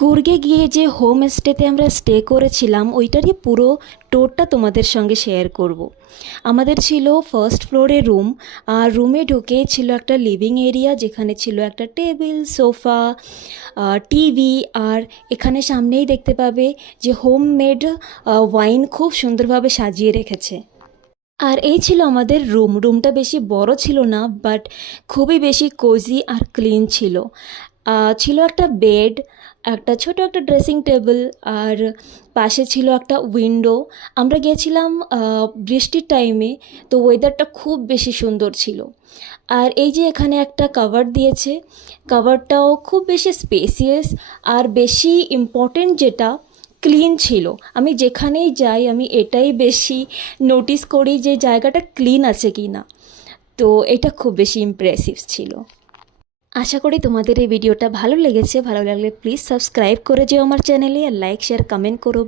কুর্গে গিয়ে যে হোম স্টেতে আমরা স্টে করেছিলাম ওইটারই পুরো ট্যুরটা তোমাদের সঙ্গে শেয়ার করব। আমাদের ছিল ফার্স্ট ফ্লোরে রুম, আর রুমে ঢুকে ছিল একটা লিভিং এরিয়া যেখানে ছিল একটা টেবিল, সোফা, টিভি, আর এখানে সামনেই দেখতে পাবে যে হোমমেড ওয়াইন খুব সুন্দরভাবে সাজিয়ে রেখেছে। আর এই ছিল আমাদের রুমটা বেশি বড় ছিল না, বাট খুবই বেশি কোজি আর ক্লিন ছিল। ছিল একটা বেড, একটা ছোট একটা ড্রেসিং টেবিল, আর পাশে ছিল একটা উইন্ডো। আমরা গিয়েছিলাম বৃষ্টির টাইমে, তো ওয়েদারটা খুব বেশি সুন্দর ছিল। আর এই যে এখানে একটা কভার দিয়েছে, কভারটাও খুব বেশি স্পেসিয়াস, আর বেশি ইম্পর্টেন্ট যেটা ক্লিন ছিল। আমি যেখানেই যাই আমি এটাই বেশি নোটিস করি যে জায়গাটা ক্লিন আছে কি না। তো এটা খুব বেশি ইমপ্রেসিভ ছিল। আশা করি তোমাদের এই ভিডিওটা ভালো লেগেছে। ভালো লাগলে প্লিজ সাবস্ক্রাইব করে যেও আমার চ্যানেলে, আর লাইক শেয়ার কমেন্ট করো।